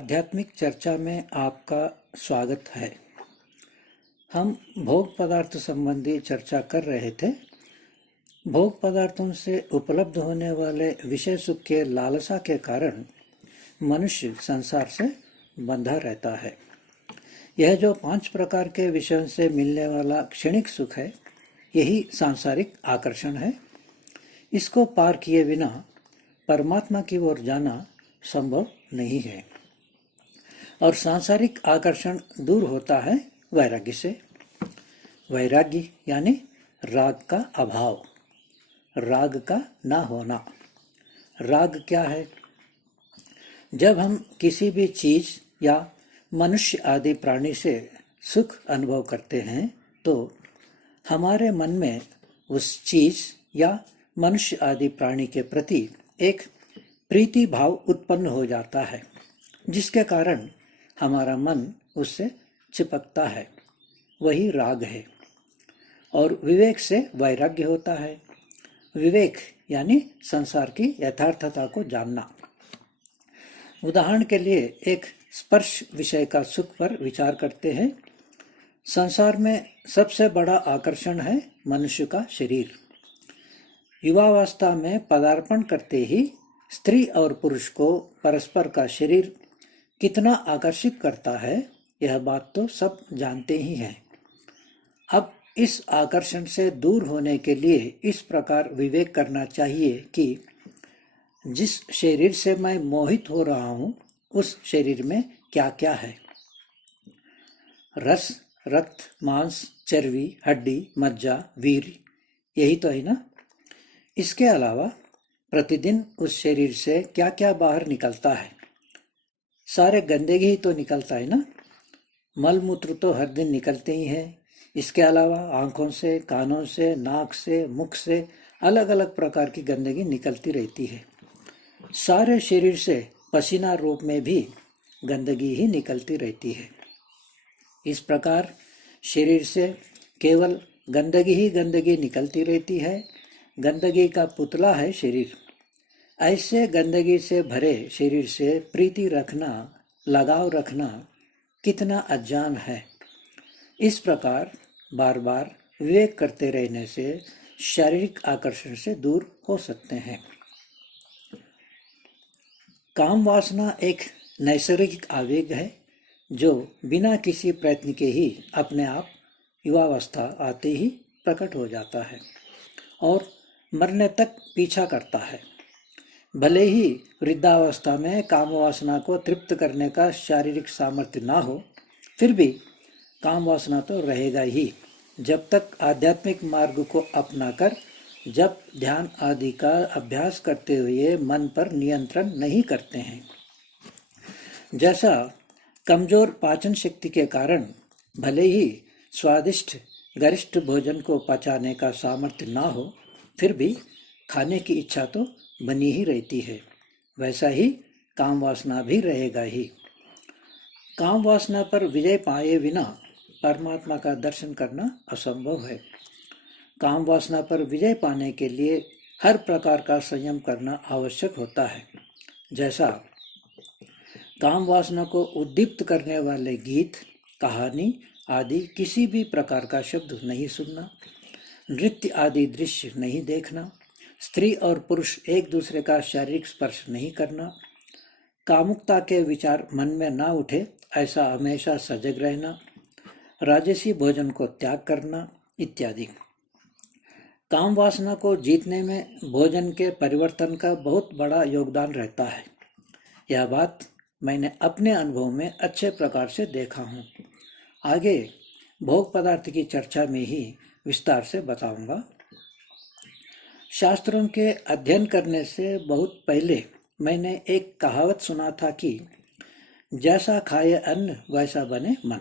आध्यात्मिक चर्चा में आपका स्वागत है। हम भोग पदार्थ संबंधी चर्चा कर रहे थे। भोग पदार्थों से उपलब्ध होने वाले विषय सुख के लालसा के कारण मनुष्य संसार से बंधा रहता है। यह जो 5 प्रकार के विषयों से मिलने वाला क्षणिक सुख है, यही सांसारिक आकर्षण है। इसको पार किए बिना परमात्मा की ओर जाना संभव नहीं है। और सांसारिक आकर्षण दूर होता है वैराग्य से। वैराग्य यानी राग का अभाव, राग का ना होना। राग क्या है? जब हम किसी भी चीज या मनुष्य आदि प्राणी से सुख अनुभव करते हैं तो हमारे मन में उस चीज या मनुष्य आदि प्राणी के प्रति एक प्रीति भाव उत्पन्न हो जाता है, जिसके कारण हमारा मन उससे चिपकता है। वही राग है। और विवेक से वैराग्य होता है। विवेक यानी संसार की यथार्थता को जानना। उदाहरण के लिए एक स्पर्श विषय का सुख पर विचार करते हैं। संसार में सबसे बड़ा आकर्षण है मनुष्य का शरीर। युवावस्था में पदार्पण करते ही स्त्री और पुरुष को परस्पर का शरीर कितना आकर्षित करता है, यह बात तो सब जानते ही हैं। अब इस आकर्षण से दूर होने के लिए इस प्रकार विवेक करना चाहिए कि जिस शरीर से मैं मोहित हो रहा हूँ, उस शरीर में क्या क्या है। रस, रक्त, मांस, चर्बी, हड्डी, मज्जा, वीर, यही तो है ना। इसके अलावा प्रतिदिन उस शरीर से क्या क्या बाहर निकलता है। सारे गंदगी ही तो निकलता है ना। मल मूत्र तो हर दिन निकलते ही हैं। इसके अलावा आंखों से, कानों से, नाक से, मुख से अलग अलग प्रकार की गंदगी निकलती रहती है। सारे शरीर से पसीना रूप में भी गंदगी ही निकलती रहती है। इस प्रकार शरीर से केवल गंदगी ही गंदगी निकलती रहती है। गंदगी का पुतला है शरीर। ऐसे गंदगी से भरे शरीर से प्रीति रखना, लगाव रखना कितना अज्ञान है। इस प्रकार बार बार विवेक करते रहने से शारीरिक आकर्षण से दूर हो सकते हैं। काम वासना एक नैसर्गिक आवेग है जो बिना किसी प्रयत्न के ही अपने आप युवावस्था आते ही प्रकट हो जाता है और मरने तक पीछा करता है। भले ही वृद्धावस्था में काम वासना को तृप्त करने का शारीरिक सामर्थ्य ना हो, फिर भी काम वासना तो रहेगा ही जब तक आध्यात्मिक मार्ग को अपनाकर जप, ध्यान आदि का अभ्यास करते हुए मन पर नियंत्रण नहीं करते हैं। जैसा कमजोर पाचन शक्ति के कारण भले ही स्वादिष्ट गरिष्ठ भोजन को पचाने का सामर्थ्य ना हो, फिर भी खाने की इच्छा तो बनी ही रहती है, वैसा ही काम वासना भी रहेगा ही। काम वासना पर विजय पाए बिना परमात्मा का दर्शन करना असंभव है। काम वासना पर विजय पाने के लिए हर प्रकार का संयम करना आवश्यक होता है। जैसा काम वासना को उद्दीप्त करने वाले गीत, कहानी आदि किसी भी प्रकार का शब्द नहीं सुनना, नृत्य आदि दृश्य नहीं देखना, स्त्री और पुरुष एक दूसरे का शारीरिक स्पर्श नहीं करना, कामुकता के विचार मन में ना उठे ऐसा हमेशा सजग रहना, राजसी भोजन को त्याग करना इत्यादि। काम वासना को जीतने में भोजन के परिवर्तन का बहुत बड़ा योगदान रहता है। यह बात मैंने अपने अनुभव में अच्छे प्रकार से देखा हूँ। आगे भोग पदार्थ की चर्चा में ही विस्तार से बताऊंगा। शास्त्रों के अध्ययन करने से बहुत पहले मैंने एक कहावत सुना था कि जैसा खाए अन्न वैसा बने मन।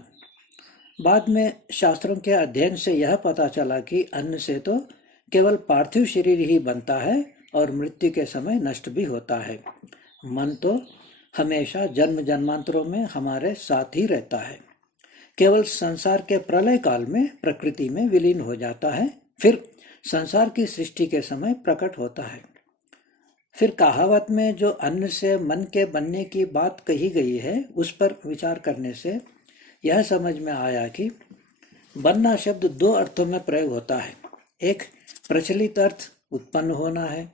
बाद में शास्त्रों के अध्ययन से यह पता चला कि अन्न से तो केवल पार्थिव शरीर ही बनता है और मृत्यु के समय नष्ट भी होता है। मन तो हमेशा जन्म जन्मांतरों में हमारे साथ ही रहता है। केवल संसार के प्रलय काल में प्रकृति में विलीन हो जाता है, फिर संसार की सृष्टि के समय प्रकट होता है। फिर कहावत में जो अन्न से मन के बनने की बात कही गई है उस पर विचार करने से यह समझ में आया कि बनना शब्द दो अर्थों में प्रयोग होता है। एक प्रचलित अर्थ उत्पन्न होना है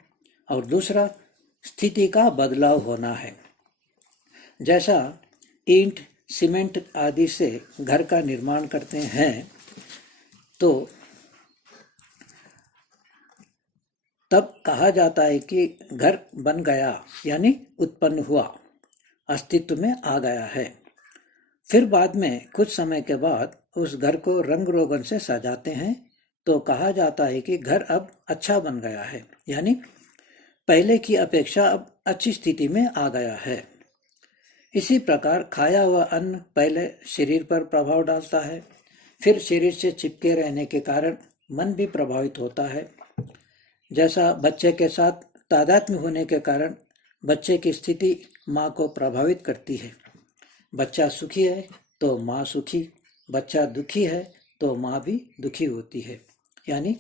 और दूसरा स्थिति का बदलाव होना है। जैसा ईंट सीमेंट आदि से घर का निर्माण करते हैं तो तब कहा जाता है कि घर बन गया, यानी उत्पन्न हुआ, अस्तित्व में आ गया है। फिर बाद में कुछ समय के बाद उस घर को रंग रोगन से सजाते हैं तो कहा जाता है कि घर अब अच्छा बन गया है, यानी पहले की अपेक्षा अब अच्छी स्थिति में आ गया है। इसी प्रकार खाया हुआ अन्न पहले शरीर पर प्रभाव डालता है, फिर शरीर से चिपके रहने के कारण मन भी प्रभावित होता है। जैसा बच्चे के साथ तादात्म्य होने के कारण बच्चे की स्थिति माँ को प्रभावित करती है। बच्चा सुखी है तो माँ सुखी, बच्चा दुखी है तो माँ भी दुखी होती है। यानी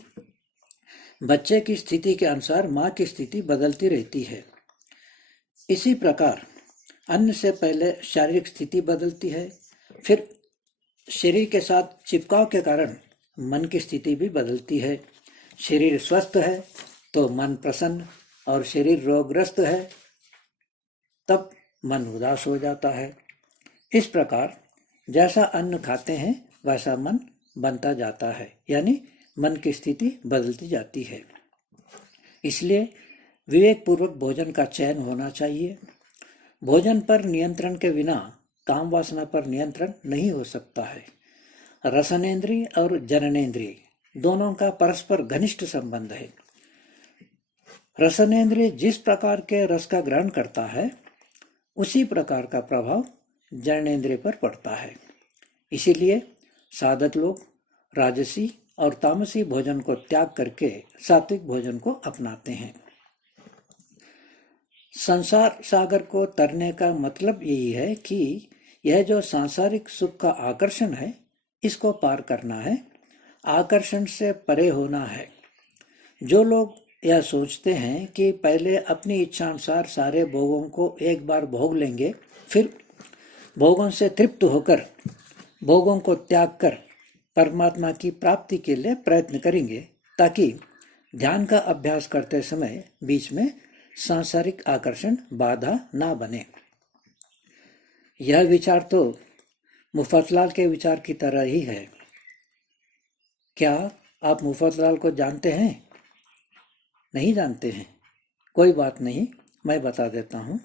बच्चे की स्थिति के अनुसार माँ की स्थिति बदलती रहती है। इसी प्रकार अन्न से पहले शारीरिक स्थिति बदलती है, फिर शरीर के साथ चिपकाव के कारण मन की स्थिति भी बदलती है। शरीर स्वस्थ है तो मन प्रसन्न, और शरीर रोगग्रस्त है तब मन उदास हो जाता है। इस प्रकार जैसा अन्न खाते हैं वैसा मन बनता जाता है, यानी मन की स्थिति बदलती जाती है। इसलिए विवेक पूर्वक भोजन का चयन होना चाहिए। भोजन पर नियंत्रण के बिना काम वासना पर नियंत्रण नहीं हो सकता है। रसनेन्द्रिय और जननेन्द्रिय दोनों का परस्पर घनिष्ठ संबंध है। रसनेन्द्रिय जिस प्रकार के रस का ग्रहण करता है उसी प्रकार का प्रभाव जननेन्द्रिय पर पड़ता है। इसीलिए साधक लोग राजसी और तामसी भोजन को त्याग करके सात्विक भोजन को अपनाते हैं। संसार सागर को तरने का मतलब यही है कि यह जो सांसारिक सुख का आकर्षण है इसको पार करना है, आकर्षण से परे होना है। जो लोग यह सोचते हैं कि पहले अपनी इच्छा अनुसार सारे भोगों को एक बार भोग लेंगे, फिर भोगों से तृप्त होकर भोगों को त्याग कर परमात्मा की प्राप्ति के लिए प्रयत्न करेंगे, ताकि ध्यान का अभ्यास करते समय बीच में सांसारिक आकर्षण बाधा ना बने। यह विचार तो मुफतलाल के विचार की तरह ही है। क्या आप मुफतलाल को जानते हैं? नहीं जानते हैं? कोई बात नहीं, मैं बता देता हूँ।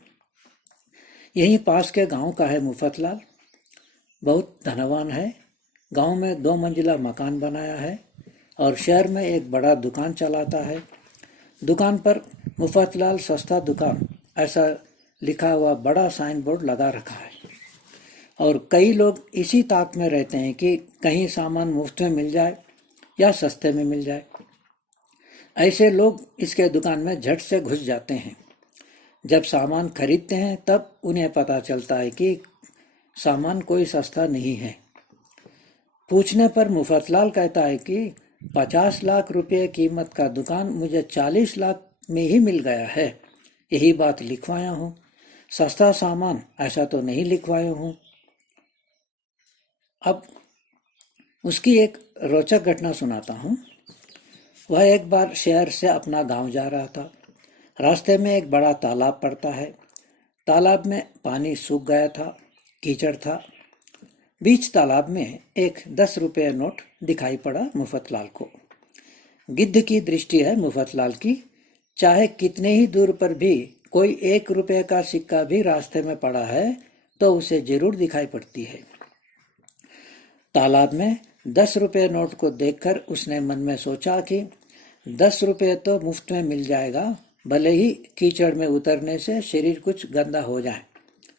यहीं पास के गांव का है मुफतलाल। बहुत धनवान है। गांव में 2 मंजिला मकान बनाया है और शहर में एक बड़ा दुकान चलाता है। दुकान पर मुफतलाल सस्ता दुकान ऐसा लिखा हुआ बड़ा साइन बोर्ड लगा रखा है, और कई लोग इसी ताक में रहते हैं कि कहीं सामान मुफ्त में मिल जाए या सस्ते में मिल जाए। ऐसे लोग इसके दुकान में झट से घुस जाते हैं। जब सामान खरीदते हैं तब उन्हें पता चलता है कि सामान कोई सस्ता नहीं है। पूछने पर मुफतलाल कहता है कि 50 लाख रुपए कीमत का दुकान मुझे 40 लाख में ही मिल गया है, यही बात लिखवाया हूँ। सस्ता सामान ऐसा तो नहीं लिखवाया हूँ। अब उसकी एक रोचक घटना सुनाता हूँ। वह एक बार शहर से अपना गांव जा रहा था। रास्ते में एक बड़ा तालाब पड़ता है। तालाब में पानी सूख गया था, कीचड़ था। बीच तालाब में एक 10 रुपये नोट दिखाई पड़ा मुफतलाल को। गिद्ध की दृष्टि है मुफतलाल की, चाहे कितने ही दूर पर भी कोई 1 रुपये का सिक्का भी रास्ते में पड़ा है तो उसे जरूर दिखाई पड़ती है। तालाब में 10 रुपये नोट को देखकर उसने मन में सोचा कि 10 रुपये तो मुफ्त में मिल जाएगा, भले ही कीचड़ में उतरने से शरीर कुछ गंदा हो जाए,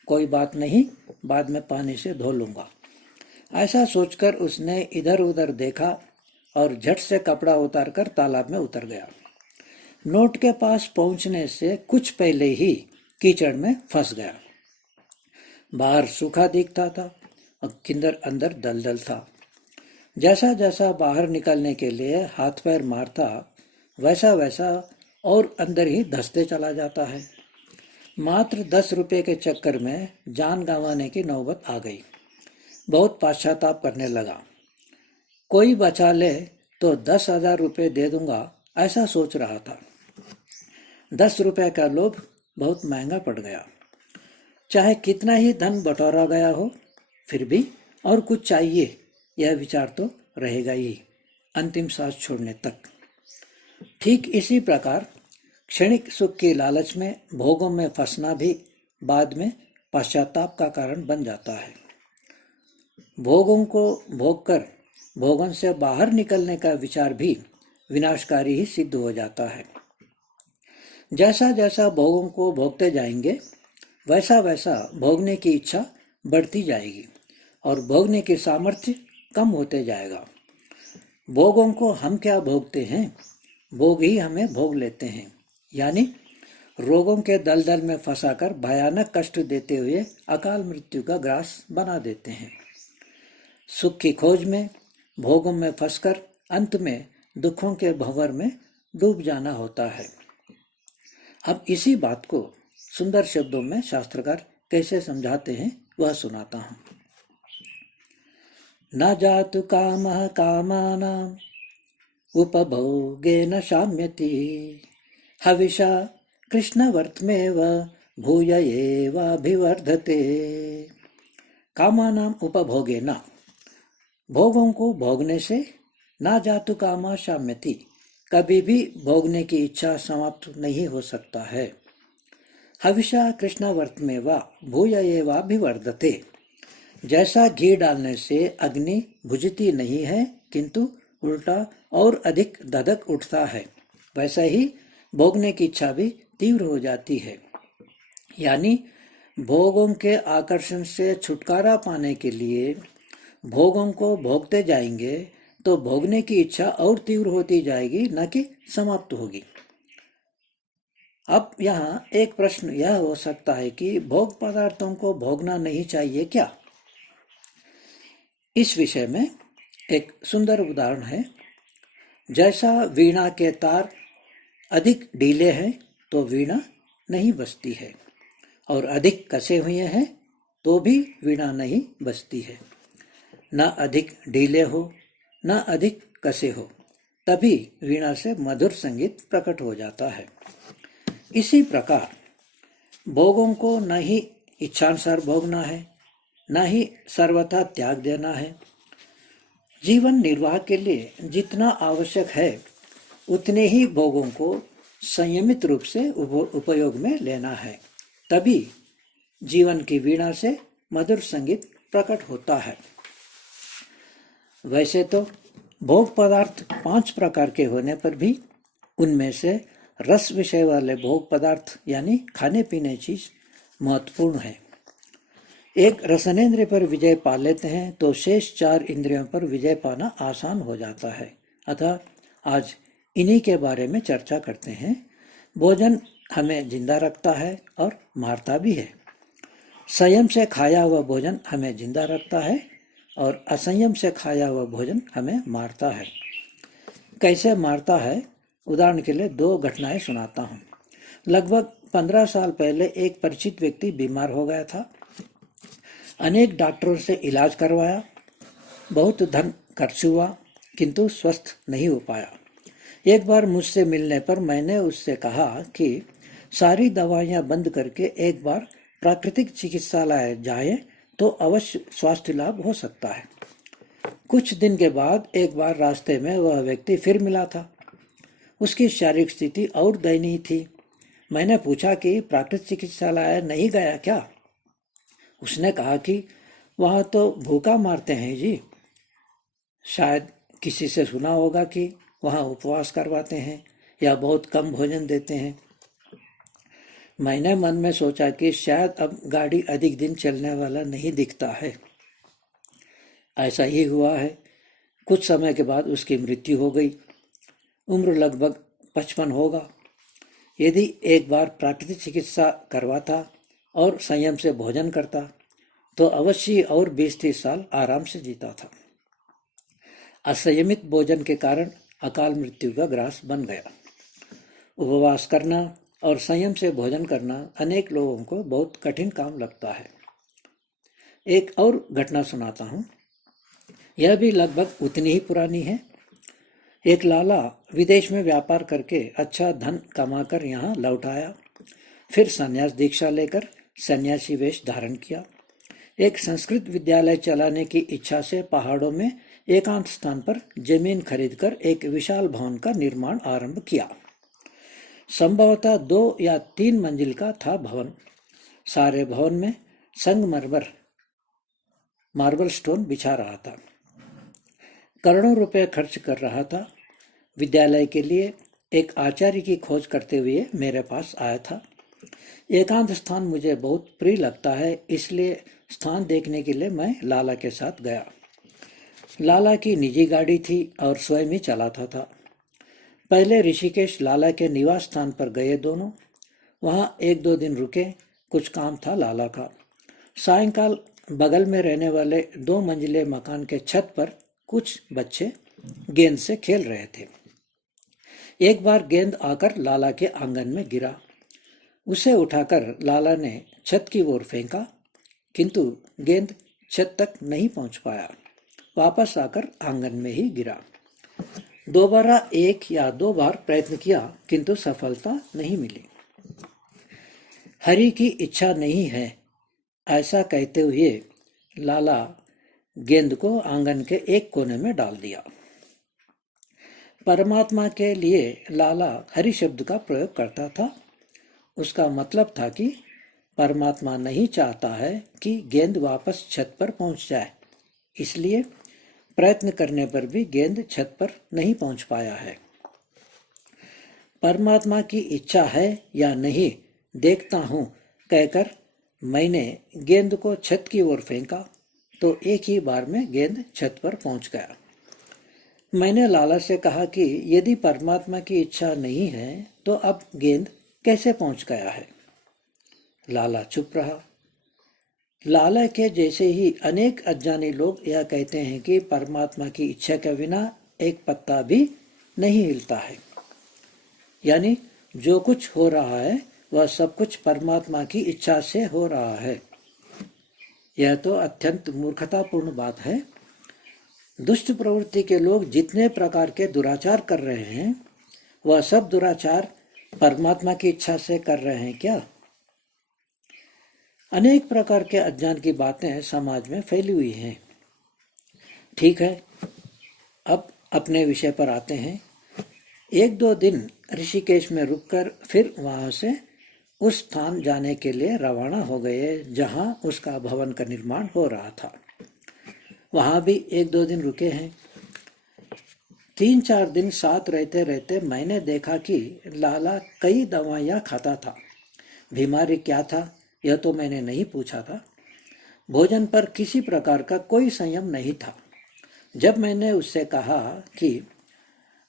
कोई बात नहीं, बाद में पानी से धो लूंगा। ऐसा सोचकर उसने इधर उधर देखा और झट से कपड़ा उतारकर तालाब में उतर गया। नोट के पास पहुंचने से कुछ पहले ही कीचड़ में फंस गया। बाहर सूखा दिखता था और अंदर दलदल था। जैसा जैसा बाहर निकलने के लिए हाथ पैर मारता वैसा वैसा और अंदर ही धंसते चला जाता है। मात्र 10 रुपये के चक्कर में जान गंवाने की नौबत आ गई। बहुत पश्चाताप करने लगा। कोई बचा ले तो 10,000 रुपये दे दूंगा, ऐसा सोच रहा था। 10 रुपये का लोभ बहुत महंगा पड़ गया। चाहे कितना ही धन बटोरा गया हो, फिर भी और कुछ चाहिए, यह विचार तो रहेगा ही अंतिम सांस छोड़ने तक। ठीक इसी प्रकार क्षणिक सुख की लालच में भोगों में फंसना भी बाद में पश्चाताप का कारण बन जाता है। भोगों को भोगकर भोगों से बाहर निकलने का विचार भी विनाशकारी ही सिद्ध हो जाता है। जैसा जैसा भोगों को भोगते जाएंगे, वैसा वैसा भोगने की इच्छा बढ़ती जाएगी और भोगने की सामर्थ्य कम होते जाएगा। भोगों को हम क्या भोगते हैं, भोग ही हमें भोग लेते हैं, यानी रोगों के दलदल में फंसाकर भयानक कष्ट देते हुए अकाल मृत्यु का ग्रास बना देते हैं। सुख की खोज में भोगों में फंसकर अंत में दुखों के भंवर में डूब जाना होता है। अब इसी बात को सुंदर शब्दों में शास्त्रकार कैसे समझाते हैं वह सुनाता हूँ। न जातु कामः कामानाम् उपभोगेन शाम्यति हविषा कृष्णवर्त्मेव भूय एवाभिवर्धते। कामानाम उपभोगेन, भोगों को भोगने से ना जातु कामा शाम्यति, कभी भी भोगने की इच्छा समाप्त नहीं हो सकता है। हविषा कृष्णवर्त्मेव भूय एवाभिवर्धते, जैसा घी डालने से अग्नि बुझती नहीं है किंतु उल्टा और अधिक धधक उठता है, वैसा ही भोगने की इच्छा भी तीव्र हो जाती है। यानी भोगों के आकर्षण से छुटकारा पाने के लिए भोगों को भोगते जाएंगे तो भोगने की इच्छा और तीव्र होती जाएगी, न कि समाप्त होगी। अब यहाँ एक प्रश्न यह हो सकता है कि भोग पदार्थों को भोगना नहीं चाहिए क्या? इस विषय में एक सुंदर उदाहरण है। जैसा वीणा के तार अधिक ढीले हैं तो वीणा नहीं बजती है, और अधिक कसे हुए हैं तो भी वीणा नहीं बजती है। न अधिक ढीले हो न अधिक कसे हो, तभी वीणा से मधुर संगीत प्रकट हो जाता है। इसी प्रकार भोगों को न ही इच्छानुसार भोगना है, न ही सर्वथा त्याग देना है। जीवन निर्वाह के लिए जितना आवश्यक है उतने ही भोगों को संयमित रूप से उपयोग में लेना है, तभी जीवन की वीणा से मधुर संगीत प्रकट होता है। वैसे तो भोग पदार्थ 5 प्रकार के होने पर भी उनमें से रस विषय वाले भोग पदार्थ यानी खाने पीने चीज महत्वपूर्ण है। एक रसनेंद्रिय पर विजय पा लेते हैं तो शेष 4 इंद्रियों पर विजय पाना आसान हो जाता है। अतः आज इन्हीं के बारे में चर्चा करते हैं। भोजन हमें जिंदा रखता है और मारता भी है। संयम से खाया हुआ भोजन हमें जिंदा रखता है और असंयम से खाया हुआ भोजन हमें मारता है। कैसे मारता है, उदाहरण के लिए 2 घटनाएं सुनाता हूँ। लगभग 15 साल पहले एक परिचित व्यक्ति बीमार हो गया था। अनेक डॉक्टरों से इलाज करवाया, बहुत धन खर्च हुआ, किंतु स्वस्थ नहीं हो पाया। एक बार मुझसे मिलने पर मैंने उससे कहा कि सारी दवाइयां बंद करके एक बार प्राकृतिक चिकित्सालय जाएं तो अवश्य स्वास्थ्य लाभ हो सकता है। कुछ दिन के बाद एक बार रास्ते में वह व्यक्ति फिर मिला था। उसकी शारीरिक स्थिति और दयनीय थी। मैंने पूछा कि प्राकृतिक चिकित्सालय नहीं गया क्या? उसने कहा कि वहाँ तो भूखा मारते हैं जी। शायद किसी से सुना होगा कि वहाँ उपवास करवाते हैं या बहुत कम भोजन देते हैं। मैंने मन में सोचा कि शायद अब गाड़ी अधिक दिन चलने वाला नहीं दिखता है। ऐसा ही हुआ है। कुछ समय के बाद उसकी मृत्यु हो गई। उम्र लगभग 55 होगा। यदि एक बार प्राकृतिक चिकित्सा करवाता और संयम से भोजन करता तो अवश्य और 20-30 साल आराम से जीता था। असंयमित भोजन के कारण अकाल मृत्यु का ग्रास बन गया। उपवास करना और संयम से भोजन करना अनेक लोगों को बहुत कठिन काम लगता है। एक और घटना सुनाता हूँ। यह भी लगभग उतनी ही पुरानी है। एक लाला विदेश में व्यापार करके अच्छा धन कमाकर यहाँ लौट आया। फिर संन्यास दीक्षा लेकर सन्यासी वेश धारण किया। एक संस्कृत विद्यालय चलाने की इच्छा से पहाड़ों में एकांत स्थान पर जमीन खरीदकर एक विशाल भवन का निर्माण आरंभ किया। संभवतः 2 या 3 मंजिल का था भवन। सारे भवन में संगमरमर मार्बल स्टोन बिछा रहा था। करोड़ों रुपए खर्च कर रहा था। विद्यालय के लिए एक आचार्य की खोज करते हुए मेरे पास आया था। एकांत स्थान मुझे बहुत प्रिय लगता है, इसलिए स्थान देखने के लिए मैं लाला के साथ गया। लाला की निजी गाड़ी थी और स्वयं ही चलाता था। पहले ऋषिकेश लाला के निवास स्थान पर गए दोनों। वहाँ 1-2 दिन रुके। कुछ काम था लाला का। सायंकाल बगल में रहने वाले 2 मंजिले मकान के छत पर कुछ बच्चे गेंद से खेल रहे थे। एक बार गेंद आकर लाला के आंगन में गिरा। उसे उठाकर लाला ने छत की ओर फेंका, किंतु गेंद छत तक नहीं पहुंच पाया। वापस आकर आंगन में ही गिरा। दोबारा 1 या 2 बार प्रयत्न किया, किंतु सफलता नहीं मिली। हरि की इच्छा नहीं है, ऐसा कहते हुए लाला गेंद को आंगन के एक कोने में डाल दिया। परमात्मा के लिए लाला हरि शब्द का प्रयोग करता था। उसका मतलब था कि परमात्मा नहीं चाहता है कि गेंद वापस छत पर पहुंच जाए, इसलिए प्रयत्न करने पर भी गेंद छत पर नहीं पहुंच पाया है। परमात्मा की इच्छा है या नहीं देखता हूं कहकर मैंने गेंद को छत की ओर फेंका तो एक ही बार में गेंद छत पर पहुंच गया। मैंने लाला से कहा कि यदि परमात्मा की इच्छा नहीं है तो अब गेंद कैसे पहुंच गया है। लाला चुप रहा। लाला के जैसे ही अनेक अज्ञानी लोग यह कहते हैं कि परमात्मा की इच्छा के बिना एक पत्ता भी नहीं हिलता है, यानी जो कुछ हो रहा है वह सब कुछ परमात्मा की इच्छा से हो रहा है। यह तो अत्यंत मूर्खतापूर्ण बात है। दुष्ट प्रवृत्ति के लोग जितने प्रकार के दुराचार कर रहे हैं वह सब दुराचार परमात्मा की इच्छा से कर रहे हैं क्या? अनेक प्रकार के अज्ञान की बातें समाज में फैली हुई हैं। ठीक है, अब अपने विषय पर आते हैं। 1-2 दिन ऋषिकेश में रुककर फिर वहां से उस स्थान जाने के लिए रवाना हो गए जहां उसका भवन का निर्माण हो रहा था। वहां भी 1-2 दिन रुके हैं। 3-4 दिन साथ रहते रहते मैंने देखा कि लाला कई दवाइयाँ खाता था। बीमारी क्या था यह तो मैंने नहीं पूछा था। भोजन पर किसी प्रकार का कोई संयम नहीं था। जब मैंने उससे कहा कि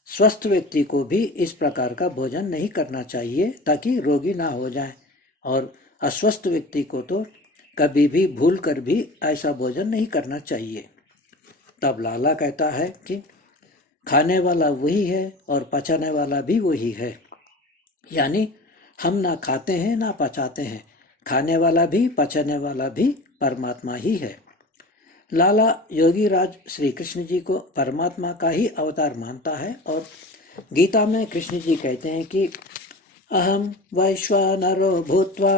स्वस्थ व्यक्ति को भी इस प्रकार का भोजन नहीं करना चाहिए ताकि रोगी ना हो जाए, और अस्वस्थ व्यक्ति को तो कभी भी भूल कर भी ऐसा भोजन नहीं करना चाहिए, तब लाला कहता है कि खाने वाला वही है और पचाने वाला भी वही है। यानी हम ना खाते हैं ना पचाते हैं, खाने वाला भी पचाने वाला भी परमात्मा ही है। लाला योगीराज श्री कृष्ण जी को परमात्मा का ही अवतार मानता है और गीता में कृष्ण जी कहते हैं कि अहम वैश्वानरो भूत्वा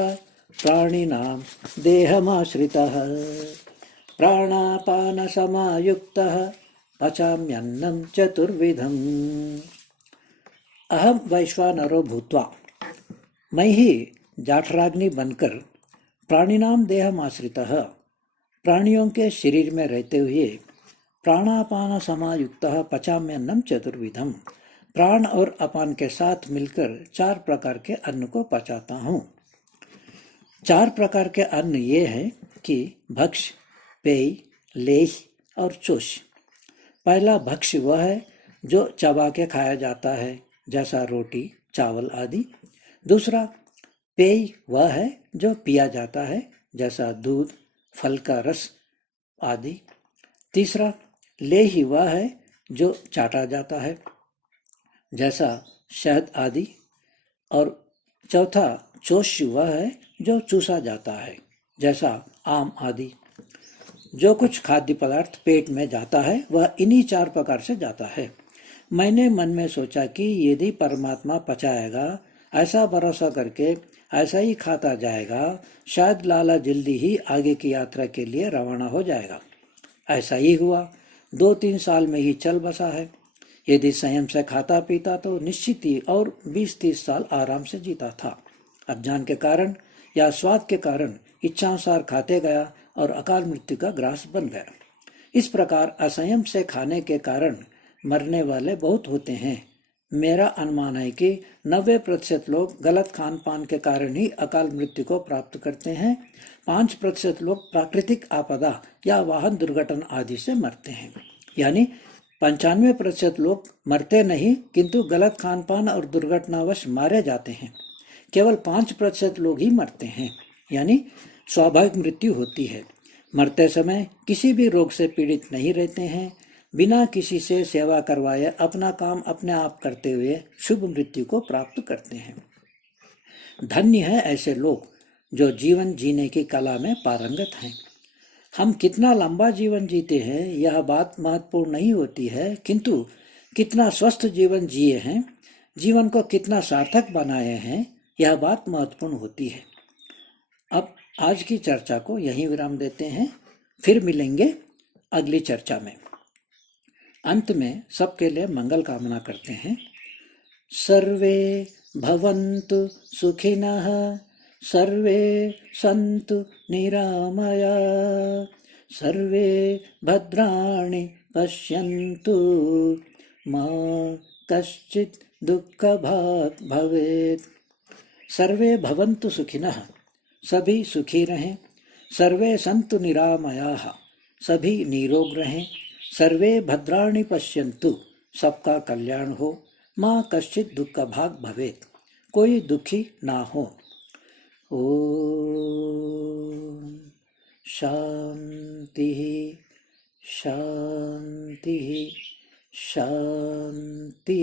प्राणिनां देहमाश्रितः प्राणापान समायुक्तः पचाम्यन्नं चतुर्विधम्। अहम वैश्वानरो भूत्वा, मैं ही जाठराग्नि बनकर प्राणिनाम देहमाश्रितः, प्राणियों के शरीर में रहते हुए प्राणापान समायुक्तः पचाम्यन्नं चतुर्विधम्, प्राण और अपान के साथ मिलकर 4 प्रकार के अन्न को पचाता हूँ। 4 प्रकार के अन्न ये हैं कि भक्ष, पेय, लेह और चोष। पहला भक्ष वह है जो चबा के खाया जाता है, जैसा रोटी, चावल आदि। दूसरा पेय वह है जो पिया जाता है, जैसा दूध, फल का रस आदि। तीसरा लेही वह है जो चाटा जाता है, जैसा शहद आदि। और चौथा चोष्य वह है जो चूसा जाता है, जैसा आम आदि। जो कुछ खाद्य पदार्थ पेट में जाता है वह इन्हीं 4 प्रकार से जाता है। मैंने मन में सोचा कि यदि परमात्मा पचाएगा, ऐसा भरोसा करके ऐसा ही खाता जाएगा, शायद लाला जल्दी ही आगे की यात्रा के लिए रवाना हो जाएगा। ऐसा ही हुआ। 2-3 साल में ही चल बसा है। यदि संयम से खाता पीता तो निश्चित ही और 20-30 साल आराम से जीता था। अज्ञान के कारण या स्वाद के कारण इच्छानुसार खाते गया और अकाल मृत्यु का ग्रास बन गया। इस प्रकार असंयम से खाने के कारण मरने वाले बहुत होते हैं। मेरा अनुमान है कि 90% लोग गलत खान पान के कारण ही अकाल मृत्यु को प्राप्त करते हैं। 5% लोग प्राकृतिक आपदा या वाहन दुर्घटना आदि से मरते हैं। यानी 95% लोग मरते नहीं, किंतु गलत खान पान और दुर्घटनावश मारे जाते हैं। केवल 5% लोग ही मरते हैं, यानी स्वाभाविक मृत्यु होती है। मरते समय किसी भी रोग से पीड़ित नहीं रहते हैं। बिना किसी से सेवा करवाए अपना काम अपने आप करते हुए शुभ मृत्यु को प्राप्त करते हैं। धन्य है ऐसे लोग जो जीवन जीने की कला में पारंगत हैं। हम कितना लंबा जीवन जीते हैं यह बात महत्वपूर्ण नहीं होती है, किंतु कितना स्वस्थ जीवन जिए हैं, जीवन को कितना सार्थक बनाए हैं, यह बात महत्वपूर्ण होती है। अब आज की चर्चा को यहीं विराम देते हैं, फिर मिलेंगे अगली चर्चा में। अंत में सबके लिए मंगल कामना करते हैं। सर्वे भवन्तु सुखिनः, सर्वे सन्तु निरामया, सर्वे भद्राणि पश्यन्तु, मा कश्चित् दुःखभाग् भवेत्। सर्वे भवन्तु सुखिनः, सभी सुखी रहें। सर्वे सन्तु निरामयाः, सभी निरोग रहें। सर्वे भद्राणि पश्यन्तु, सबका कल्याण हो। माँ कश्चित् दुःख भाग भवेत्, कोई दुखी ना हो। ओम शांति शांति शांति।